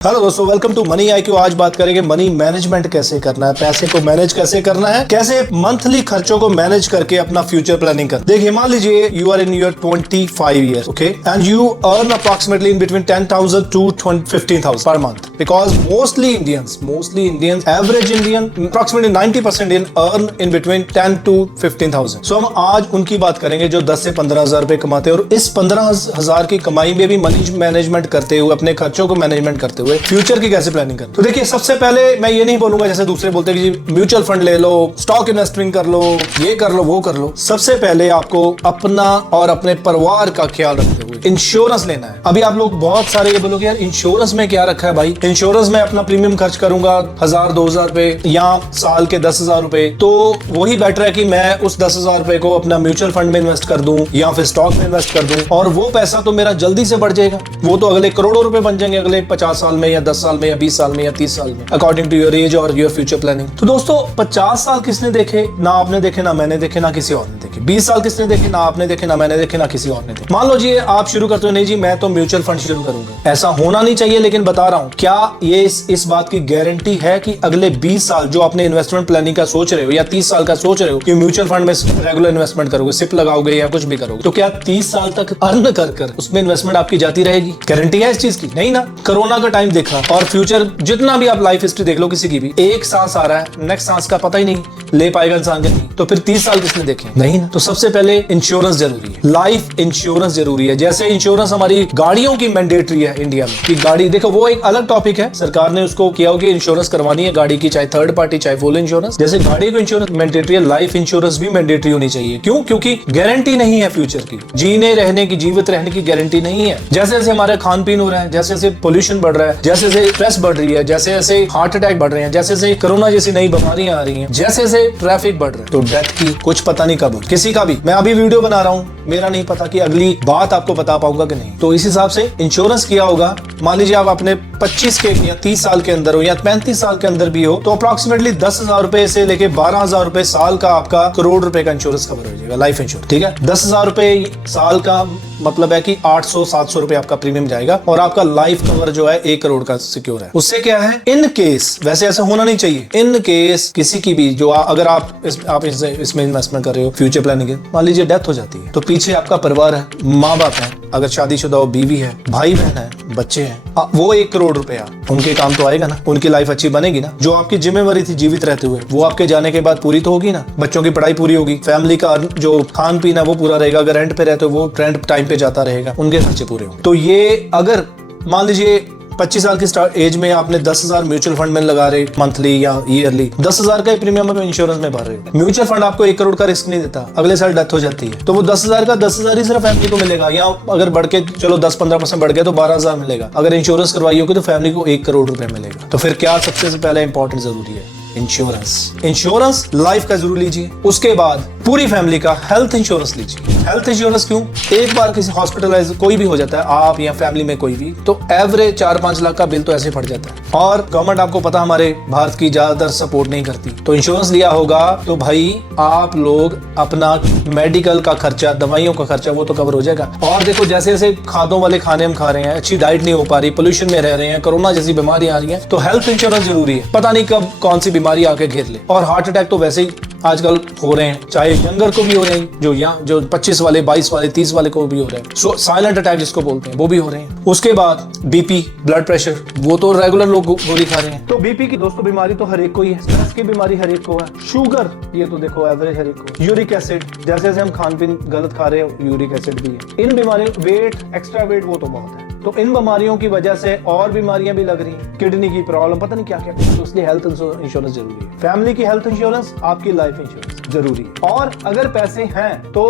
Hello दोस्तों, welcome to money IQ। आज बात करेंगे मनी मैनेजमेंट कैसे करना है, पैसे को मैनेज कैसे करना है, कैसे मंथली खर्चों को मैनेज करके अपना फ्यूचर प्लानिंग कर। देखिए, मान लीजिए you are in your 25 years, okay, and you earn approximately in between 10,000 to 15,000 per month, because mostly Indians, average Indian, approximately 90% earn in between 10 to 15,000। So हम आज उनकी बात करेंगे जो 10 से 15,000 रुपए कमाते हैं, और इस 15,000 की कमाई में भी मनी मैनेजमेंट करते हुए, अपने खर्चों को मैनेजमेंट करते हुए फ्यूचर की कैसे प्लानिंग करें। तो देखिए, सबसे पहले मैं ये नहीं बोलूंगा जैसे दूसरे बोलते हैं कि म्यूचुअल फंड ले लो, स्टॉक इन्वेस्टिंग कर लो, ये कर लो, वो कर लो। सबसे पहले आपको अपना और अपने परिवार का ख्याल रखते हुए इंश्योरेंस लेना है। अभी आप लोग बहुत सारे ये बोलोगे, यार इंश्योरेंस में क्या रखा है भाई, इंश्योरेंस में अपना प्रीमियम खर्च करूंगा 1,000-2,000 रुपए या साल के 10,000 रुपए, तो वही बेटर है कि मैं उस 10,000 रुपए को अपना म्यूचुअल फंड में इन्वेस्ट कर दूं या फिर स्टॉक में इन्वेस्ट कर दूं, और वो पैसा तो मेरा जल्दी से बढ़ जाएगा। वो तो अगले करोड़ों रुपए बन जाएंगे अगले 50 साल में या 10 साल में या 20 साल में या 30 साल में, अकॉर्डिंग टू योर एज और योर फ्यूचर प्लानिंग। तो दोस्तों, 50 साल किसने देखे? ना आपने देखे, ना मैंने देखे, ना किसी और ने देखे। 20 साल किसने देखे? ना आपने देखे, ना मैंने देखे, ना किसी और ने देखे। मान लो जी आप शुरू करते हो, नहीं जी मैं तो म्यूचुअल फंड शुरू करूंगा। ऐसा होना नहीं चाहिए, लेकिन बता रहा हूं, क्या ये इस बात की गारंटी है कि अगले 20 साल जो आपने इन्वेस्टमेंट प्लानिंग का सोच रहे हो या 30 साल का सोच रहे हो कि म्यूचुअल फंड में रेगुलर इन्वेस्टमेंट करोगे, सिप लगाओगे या कुछ भी करोगे, तो क्या 30 साल तक अर्न कर उसमें इन्वेस्टमेंट आपकी जाती रहेगी? गारंटी है इस चीज की? नहीं ना। कोरोना का टाइम देखा, और फ्यूचर जितना भी आप लाइफ हिस्ट्री देख लो किसी की भी, एक सांस आ रहा है, नेक्स्ट सांस का पता ही नहीं ले पाएगा इंसान के नहीं, तो फिर 30 साल किसने देखे? नहीं ना। तो सबसे पहले इंश्योरेंस जरूरी है, लाइफ इंश्योरेंस जरूरी है। जैसे इंश्योरेंस हमारी गाड़ियों की मैंडेटरी है इंडिया में, कि गाड़ी देखो वो एक अलग टॉपिक है, सरकार ने उसको किया हो कि इंश्योरेंस करवानी है गाड़ी की, चाहे थर्ड पार्टी चाहे फुल इंश्योरेंस। जैसे गाड़ी को इंश्योरेंस मैंडेटरी है, लाइफ इंश्योरेंस भी मैंडेटरी होनी चाहिए। क्यों? क्योंकि गारंटी नहीं है फ्यूचर की, जीने रहने की, जीवित रहने की गारंटी नहीं है। जैसे जैसे हमारा खान पीन हो रहा है, जैसे जैसे पोल्यूशन बढ़ रहा है, जैसे जैसे स्ट्रेस बढ़ रही है, जैसे जैसे हार्ट अटैक बढ़ रहे हैं, जैसे जैसे कोरोना जैसी नई बीमारियां आ रही हैं, जैसे जैसे ट्रैफिक बढ़ रहा है, तो डेथ की कुछ पता नहीं कब हो किसी का भी। मैं अभी वीडियो बना रहा हूं, मेरा नहीं पता कि अगली बात आपको बता पाऊंगा कि नहीं। तो इस हिसाब से इंश्योरेंस किया होगा। मान लीजिए आप अपने 25 के या 30 साल के अंदर हो या 35 साल के अंदर भी हो, तो अप्रॉक्सीमेटली 10,000 रुपए से लेके 12,000 रुपए साल का आपका करोड़ रुपए का इंश्योरेंस कवर हो जाएगा, लाइफ इंश्योरेंस। ठीक है, 10,000 रुपए साल का मतलब है कि 800-700 रुपए आपका प्रीमियम जाएगा, और आपका लाइफ कवर जो है 1 करोड़ का सिक्योर है। उससे क्या है, इन केस, वैसे ऐसा होना नहीं चाहिए, इन केस किसी की भी जो अगर आप इसमें इन्वेस्टमेंट कर रहे हो फ्यूचर प्लानिंग, मान लीजिए डेथ हो जाती है, तो पीछे आपका परिवार है, माँ बाप है, अगर शादीशुदा हो, बीवी है, भाई बहन है, बच्चे हैं, वो 1 करोड़ रुपया उनके काम तो आएगा ना, उनकी लाइफ अच्छी बनेगी ना। जो आपकी जिम्मेवारी थी जीवित रहते हुए, वो आपके जाने के बाद पूरी तो होगी ना। बच्चों की पढ़ाई पूरी होगी, फैमिली का जो खान पीन है वो पूरा रहेगा, अगर रेंट पे रहते हो वो रेंट टाइम पे जाता रहेगा, उनके खर्चे पूरे होंगे। तो ये अगर मान लीजिए 25 साल की स्टार्ट एज में आपने 10,000 म्यूचुअल फंड में लगा रहे, मंथली या ईयरली 10,000 का प्रीमियम आप इंश्योरेंस में भर रहे हो। म्यूचुअल फंड आपको 1 करोड़ का रिस्क नहीं देता, अगले साल डेथ हो जाती है, तो वो 10,000 का 10,000 ही सिर्फ फैमिली को मिलेगा, या अगर बढ़ के चलो 10-15% बढ़ गया तो 12,000 मिलेगा। अगर इंश्योरेंस करवाई होगी तो फैमिली को 1 करोड़ रुपए मिलेगा। तो फिर क्या सबसे पहले इंपॉर्टेंट जरूरी है? इंश्योरेंस लाइफ का जरूर लीजिए। उसके बाद पूरी फैमिली का हेल्थ इंश्योरेंस लीजिए। हेल्थ इंश्योरेंस क्यों? एक बार किसी हॉस्पिटलाइज कोई भी हो जाता है, आप या फैमिली में कोई भी, तो एवरेज 4-5 लाख का बिल तो ऐसे फट जाता है, और गवर्नमेंट आपको पता हमारे भारत की ज्यादातर सपोर्ट नहीं करती। तो इंश्योरेंस लिया होगा तो भाई आप लोग अपना मेडिकल का खर्चा, दवाइयों का खर्चा, वो तो कवर हो जाएगा। और देखो, जैसे जैसे खादों वाले खाने हम खा रहे हैं, अच्छी डाइट नहीं हो पा रही, पोल्यूशन में रह रहे हैं, कोरोना जैसी बीमारी आ रही है, तो हेल्थ इंश्योरेंस जरूरी है। पता नहीं कब कौन सी बीमारी आके घेर ले, और हार्ट अटैक तो वैसे ही आजकल हो रहे हैं, चाहे यंगर को भी हो रहे हैं, जो 25 वाले, 22 वाले, 30 वाले को भी हो रहे हैं, सो साइलेंट अटैक जिसको बोलते हैं, वो भी हो रहे हैं। उसके बाद बीपी, ब्लड प्रेशर, वो तो रेगुलर लोग गोली खा रहे हैं। तो बीपी की दोस्तों बीमारी तो हर एक को ही है, स्ट्रेस की बीमारी हर एक को है, शुगर ये तो देखो एवरेज हर एक को, यूरिक एसिड, जैसे जैसे हम खान पीन गलत खा रहे हैं यूरिक एसिड भी है। इन बीमारियों, वेट, एक्स्ट्रा वेट, वो तो बहुत है। तो इन बीमारियों की वजह से और बीमारियां भी लग रही हैं, किडनी की प्रॉब्लम, पता नहीं क्या क्या, तो इसलिए हेल्थ इंश्योरेंस जरूरी है। फैमिली की हेल्थ इंश्योरेंस, आपकी लाइफ इंश्योरेंस जरूरी है। और अगर पैसे हैं तो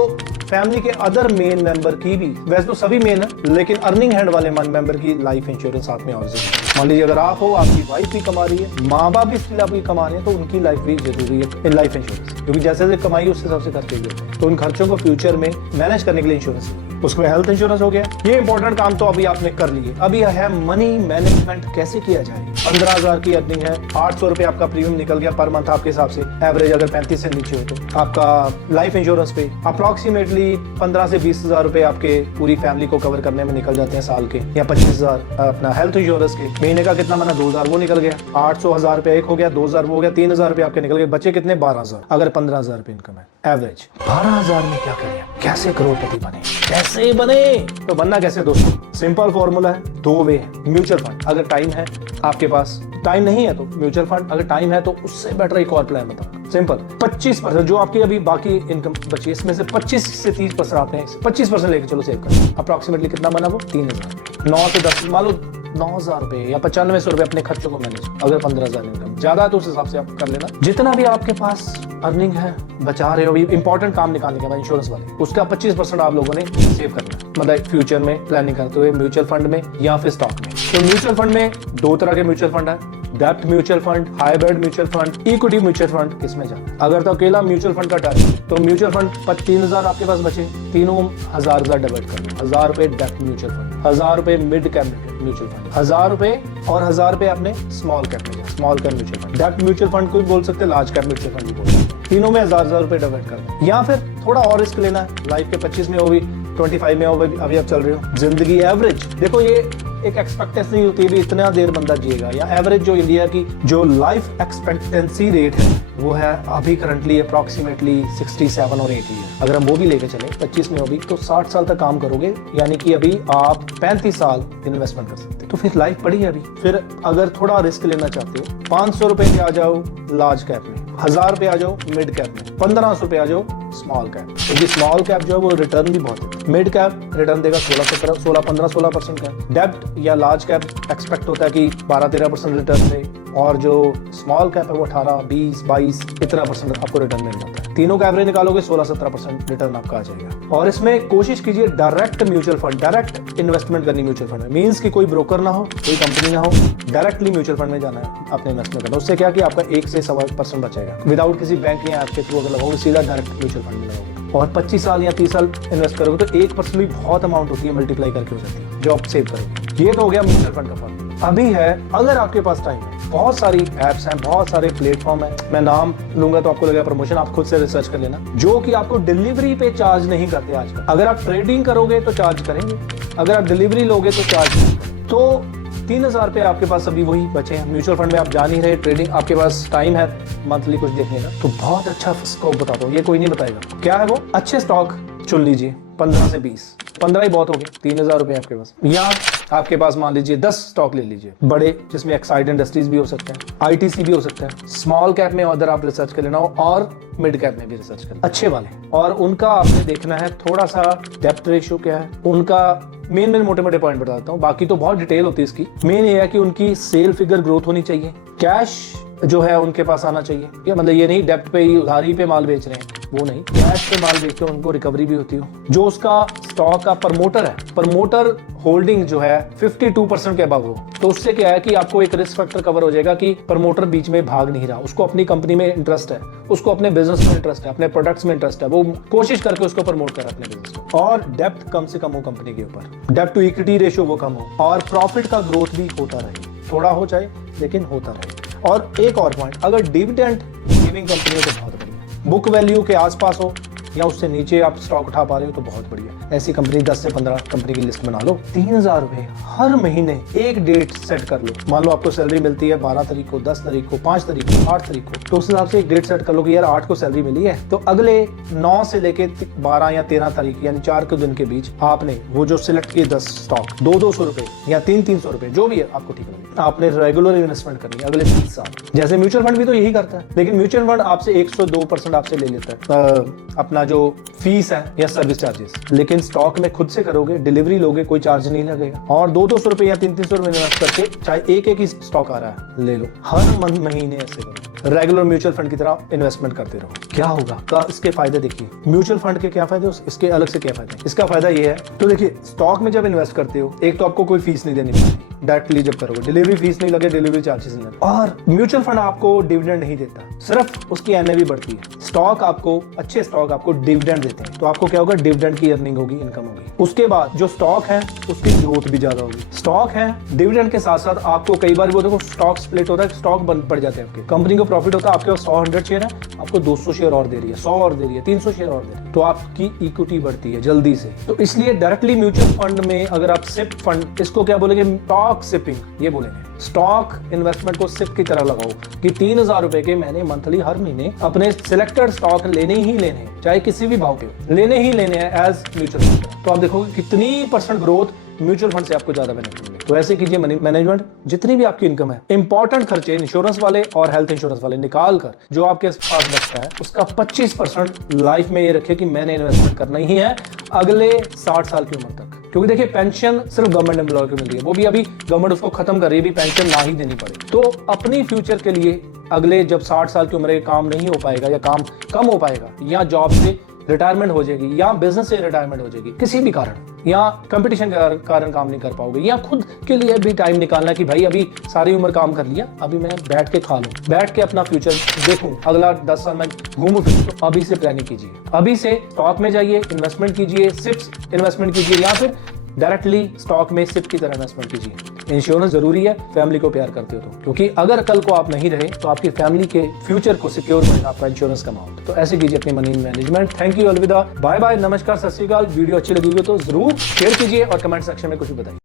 फैमिली के अदर मेन मेंबर की भी, वैसे तो सभी मेन है, लेकिन अर्निंग हैंड वाले मेंबर की लाइफ इंश्योरेंस साथ में और जरूरी है। मान लीजिए अगर आप हो, आपकी वाइफ भी कमा रही है, माँ बाप भी स्टिल आपकी कमा रहे हैं, तो उनकी लाइफ भी जरूरी है इन लाइफ इंश्योरेंस, क्योंकि जैसे जैसे कमाई उस हिसाब से करते हैं, तो उन खर्चों को फ्यूचर में मैनेज करने के लिए इंश्योरेंस। उसमें हेल्थ इंश्योरेंस हो गया, ये इंपॉर्टेंट काम तो अभी आपने कर लिए। अभी है मनी मैनेजमेंट कैसे किया जाए। 15,000 की अर्निंग है, 800 रुपए आपका प्रीमियम निकल गया पर मंथ आपके हिसाब से, एवरेज अगर 35 से नीचे हो तो आपका लाइफ इंश्योरेंस पे अप्रॉक्सीमेटली ली 15 से 20,000 रुपए आपके पूरी फैमिली को कवर करने में निकल जाते हैं साल के, या 25,000 अपना हेल्थ इंश्योरेंस के, महीने का कितना बना 2,000 वो निकल गया, 800,000 रुपए एक हो गया, 2,000 वो हो गया, 3,000 रुपए आपके निकल गए, बचे कितने 12,000। अगर 15,000 रुपए इनकम है एवरेज, 12,000 में क्या करें, कैसे करोड़पति बने, कैसे बने? तो बनना कैसे दोस्तों, सिंपल फॉर्मूला है, 2 वे है। म्यूचुअल फंड, अगर टाइम है आपके पास, टाइम नहीं है तो म्यूचुअल फंड, अगर टाइम है तो उससे बेटर एक और प्लान बताऊंगा, सिंपल 25% जो आपकी अभी बाकी इनकम बची, इसमें से 25 से 30% आपने 25% लेके चलो सेव कर, अप्रॉक्सीमेटली कितना बना वो 3,000, 9 से 10 मान लो 9,000 रुपए या 9500 रुपए अपने खर्चों को मैनेज, अगर 15,000 इनकम ज्यादा है तो उस हिसाब से आप कर लेना। जितना भी आपके पास अर्निंग है बचा रहे हो, इंपॉर्टेंट काम निकालने के बाद इंश्योरेंस वाले, उसका 25% आप लोगों ने सेव करना, मतलब फ्यूचर में प्लानिंग करते हुए म्यूचुअल फंड में या फिर स्टॉक में। तो म्यूचुअल फंड में 2 तरह के म्यूचुअल फंड है, depth mutual fund, hybrid mutual fund, equity mutual fund, किसमें जाना? अगर तो अकेला म्यूचुअल फंड का टारगेट, तो म्यूचुअल फंड 3,000 आपके पास बचे, तीनों 1,000 डिवाइड कर लो, 1,000 रुपए डेप्थ म्यूचुअल फंड, 1,000 रुपए मिड कैप म्यूचुअल फंड, 1,000 रुपए और 1,000 रुपए आपने स्मॉल कैप में, small cap mutual fund, depth mutual fund को भी बोल सकते हैं, लार्ज कैप म्यूचुअल फंड भी बोल सकते हैं, तीनों में 1,000 रुपए डिवाइड कर दो। या फिर थोड़ा और रिस्क लेना है, लाइफ के 25 में हो भी, 25 में हो भी, अभी आप चल रहे हो, जिंदगी एवरेज देखो, ये एक एक्सपेक्टेंसी नहीं होती है भी इतना देर बंदा जिएगा, या एवरेज जो इंडिया की जो लाइफ एक्सपेक्टेंसी रेट है वो है अभी करंटली अप्रॉक्सीमेटली 67 और 80 है। अगर हम वो भी लेके चले 25 में हो भी तो 60 साल तक काम करोगे, यानी कि अभी आप 35 साल इन्वेस्टमेंट कर सकते हो, तो फिर लाइफ पड़ी है अभी। फिर अगर थोड़ा रिस्क लेना चाहते हो, 500 रुपए पे आ जाओ लार्ज कैप में, 1,000 रुपए आ जाओ मिड कैप में, 1,500 रुपए आ जाओ स्मॉल कैप, क्योंकि स्मॉल कैप जो है वो रिटर्न भी बहुत है, मिड कैप रिटर्न देगा 16% का, डेप्थ या लार्ज कैप एक्सपेक्ट होता है कि 12-13% रिटर्न दे, और जो स्मॉल कैप है वो 18, 20, 22 इतना % आपको रिटर्न मिल जाता है। तीनों का एवरेज निकालोगे 16-17% रिटर्न आपका आ जाएगा। और इसमें कोशिश कीजिए direct mutual fund, direct investment करनी म्यूचुअल फंड में, मींस कि कोई ब्रोकर ना हो, कोई कंपनी ना हो, डायरेक्टली म्यूचुअल फंड में जाना है, आपने इन्वेस्टमेंट करना। उससे क्या कि आपका 1 से 1.25% बचेगा, विदाउट किसी बैंक या ऐप के थ्रू अगर लगाओगे, सीधा डायरेक्ट म्यूचुअल फंड में लगाओगे, और 25 साल या 30 साल इन्वेस्ट करोगे तो 1% भी बहुत अमाउंट होती है, मल्टीप्लाई करके हो जाती है जो आप सेव करोगे। ये तो हो गया म्यूचुअल फंड का फंड। अभी है, अगर आपके पास टाइम है, बहुत सारी एप्स हैं, बहुत सारे प्लेटफॉर्म हैं, मैं नाम लूंगा तो आपको लगेगा प्रमोशन, आप खुद से रिसर्च कर लेना, जो कि आपको डिलीवरी पे चार्ज नहीं करते आजकल। अगर आप ट्रेडिंग करोगे तो चार्ज करेंगे, अगर आप डिलीवरी लोगे तो चार्ज नहीं करेंगे। तो 3,000 रुपए आपके पास अभी वही बचे हैं। म्यूचुअल फंड में आप जा नहीं रहे, ट्रेडिंग आपके पास टाइम है मंथली कुछ देखने का, तो बहुत अच्छा स्टॉक बताता हूँ, ये कोई नहीं बताएगा क्या है वो। अच्छे स्टॉक चुन लीजिए, 15 से 20, 15 ही बहुत हो गए, 3,000 रुपए आपके पास, या आपके पास मान लीजिए 10 स्टॉक ले लीजिए बड़े, जिसमें एक्साइड इंडस्ट्रीज भी हो सकते हैं, आईटीसी भी हो सकते हैं, स्मॉल कैप में अदर आप रिसर्च कर लेना, और मिड कैप में भी रिसर्च करना, अच्छे वाले, और उनका आपने देखना है थोड़ा सा डेप्थ रेशियो क्या है उनका। मेन मोटे मोटे पॉइंट बताता हूँ, बाकी तो बहुत डिटेल होती है इसकी। मेन ये है कि उनकी सेल फिगर ग्रोथ होनी चाहिए, कैश जो है उनके पास आना चाहिए, या मतलब ये नहीं डेप्थ पे ही उधारी पे माल बेच रहे हैं, वो नहीं, कैश पे माल बेच के उनको रिकवरी भी होती हो। जो उसका स्टॉक का प्रमोटर है, प्रमोटर होल्डिंग जो है 52% के अबव हो, तो उससे क्या है कि आपको एक रिस्क फैक्टर कवर हो जाएगा कि प्रमोटर बीच में भाग नहीं रहा, उसको अपनी कंपनी में इंटरेस्ट है, उसको अपने बिजनेस में इंटरेस्ट है, अपने प्रोडक्ट्स में इंटरेस्ट है, वो कोशिश करके उसको प्रमोट करे अपने बिजनेस को। और डेप्थ कम से कम हो कंपनी के ऊपर, डेप्थ टू इक्विटी रेशियो वो कम हो, और प्रॉफिट का ग्रोथ भी होता रहे, थोड़ा हो चाहे लेकिन होता रहे। और एक और पॉइंट, अगर डिविडेंड गिविंग कंपनी हो तो बहुत बढ़िया, बुक वैल्यू के आसपास हो या उससे नीचे आप स्टॉक उठा पा रहे हो तो बहुत बढ़िया। ऐसी कंपनी 10 से 15 कंपनी की लिस्ट बना लो। 3,000 रुपए हर महीने एक डेट सेट कर लो। मान लो आपको सैलरी मिलती है 12 तारीख को, 10 तारीख को, 5 तारीख को, 8 तारीख को, तो उस हिसाब से एक डेट सेट कर लो कि यार 8 को सैलरी मिली है, तो अगले 9 से लेके 12 या 13 तारीख यानी 4 के दिन के बीच आपने वो जो सिलेक्ट किए 10 स्टॉक 200 रुपए या 300 रुपए जो भी है आपको ठीक लगे, आपने रेगुलर इन्वेस्टमेंट करनी है अगले 30 साल। जैसे म्यूचुअल फंड भी तो यही करता है, लेकिन म्यूचुअल फंड आपसे 102% आपसे ले लेता है अपना जो फीस है या सर्विस चार्जेस, लेकिन स्टॉक में खुद से करोगे, डिलीवरी लोगे, कोई चार्ज नहीं लगेगा। और 200 रुपए या 300 रुपए इन्वेस्ट करके चाहे एक ही स्टॉक आ रहा है ले लो, हर महीने ऐसे करो, रेगुलर म्यूचुअल फंड की तरह इन्वेस्टमेंट करते रहो। क्या होगा तो इसके फायदे देखिए, म्यूचुअल फंड के क्या फायदे, इसके अलग से क्या फायदे। इसका फायदा ये है, तो देखिए स्टॉक में जब इन्वेस्ट करते हो एक तो आपको कोई फीस नहीं देनी पड़ती, डायरेक्टली जब करोगे डिलीवरी फीस नहीं लगे, डिलीवरी चार्जेस नहीं लगे। और म्यूचुअल फंड आपको डिविडेंड नहीं देता, सिर्फ उसकी एनएवी बढ़ती है। स्टॉक आपको, अच्छे स्टॉक आपको डिविडेंड देते हैं, तो आपको क्या होगा, डिविडेंड की अर्निंग होगी, इनकम होगी। उसके बाद जो स्टॉक है उसकी ग्रोथ भी ज्यादा होगी। स्टॉक है डिविडेंड के साथ साथ आपको कई बार वो देखो स्टॉक स्प्लिट होता है, स्टॉक बंद पड़ जाते हैं आपके, कंपनी को प्रॉफिट होता है आपके पास 100 शेयर है, आपको 200 शेयर और दे रही है, 100 और दे रही है, 300 शेयर और दे रही है, तो आपकी इक्विटी बढ़ती है जल्दी से। तो इसलिए डायरेक्टली म्यूचुअल फंड में अगर आप सिप फंड, इसको क्या बोलेंगे, स्टॉक सिपिंग ये बोलेंगे। स्टॉक इन्वेस्टमेंट को सिप की तरह लगाओ कि 3,000 रुपए के मैंने मंथली हर महीने अपने सिलेक्टेड स्टॉक लेने ही लेने, चाहे किसी भी भाव के लेने ही लेने हैं एज म्यूचुअल फंड। तो आप देखोगे कितनी % ग्रोथ म्यूचुअल फंड से आपको ज्यादा बेनिफिट मिलेगा। तो ऐसे कीजिए मनी मैनेजमेंट, जितनी भी आपकी इनकम है, इंपॉर्टेंट खर्चे इंश्योरेंस वाले और हेल्थ इंश्योरेंस वाले निकाल कर जो आपके पास बचता है उसका 25% लाइफ में ये रखे कि मैंने इन्वेस्टमेंट करना ही है अगले 60 साल की उम्र तक। क्योंकि देखिए पेंशन सिर्फ गवर्नमेंट एम्प्लॉय को मिल रही है, वो भी अभी गवर्नमेंट उसको खत्म कर रही है, भी पेंशन ना ही देनी पड़े। तो अपनी फ्यूचर के लिए अगले जब 60 साल की उम्र काम नहीं हो पाएगा या काम कम हो पाएगा या जॉब से रिटायरमेंट हो जाएगी या बिजनेस से रिटायरमेंट हो जाएगी किसी भी कारण, या कंपटीशन के कारण काम नहीं कर पाओगे, या खुद के लिए भी टाइम निकालना कि भाई अभी सारी उम्र काम कर लिया, अभी मैं बैठ के खा लूं, बैठ के अपना फ्यूचर देखूं, अगला 10 साल में घूमूं फिरूं, तो अभी से प्लानिंग कीजिए। अभी से स्टॉक में जाइए, इन्वेस्टमेंट कीजिए, सिप्स इन्वेस्टमेंट कीजिए, या फिर डायरेक्टली स्टॉक में सिप की तरह इन्वेस्टमेंट कीजिए। इंश्योरेंस जरूरी है, फैमिली को प्यार करते हो तो, क्योंकि अगर कल को आप नहीं रहे तो आपकी फैमिली के फ्यूचर को सिक्योर करेगा आपका इंश्योरेंस का अमाउंट। तो ऐसे कीजिए अपनी मनी मैनेजमेंट। थैंक यू, अलविदा, बाय बाय, नमस्कार, सत श्री अकाल। वीडियो अच्छी लगी हो तो जरूर शेयर कीजिए और कमेंट सेक्शन में कुछ बताइए।